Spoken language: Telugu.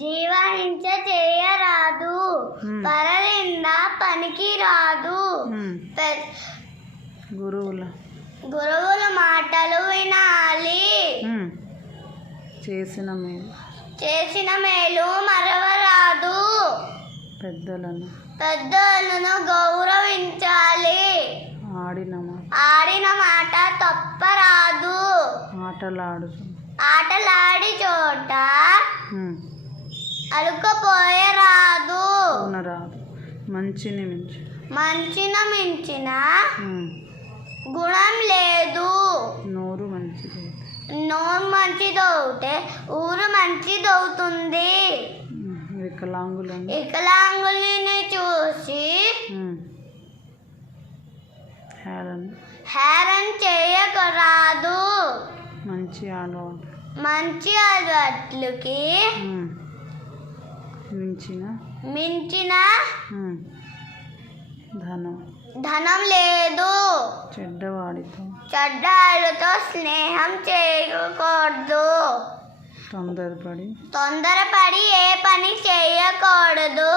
జీవహింస చేయరాదు, పరనింద పనికి రాదు, గురువుల మాటలు వినాలి, చేసిన మేలు మరవరాదు, పెద్దలను గౌరవించాలి, ఆడిన మాట తప్పరాదు, ఆటలాడి చోట అలుకపోయరాదు, మంచిన మించిన గుణం లేదు, నోరు మంచిదవుతే ఊరు మంచిదవుతుంది, వికలాంగులని చూసి హేళన చేయకరాదు, మంచి అలవాట్లకి మించిన ధనం లేదు, చెడ్డవాడితో స్నేహం చేయకూడదు, తొందరపడి ఏ పని చేయకూడదు.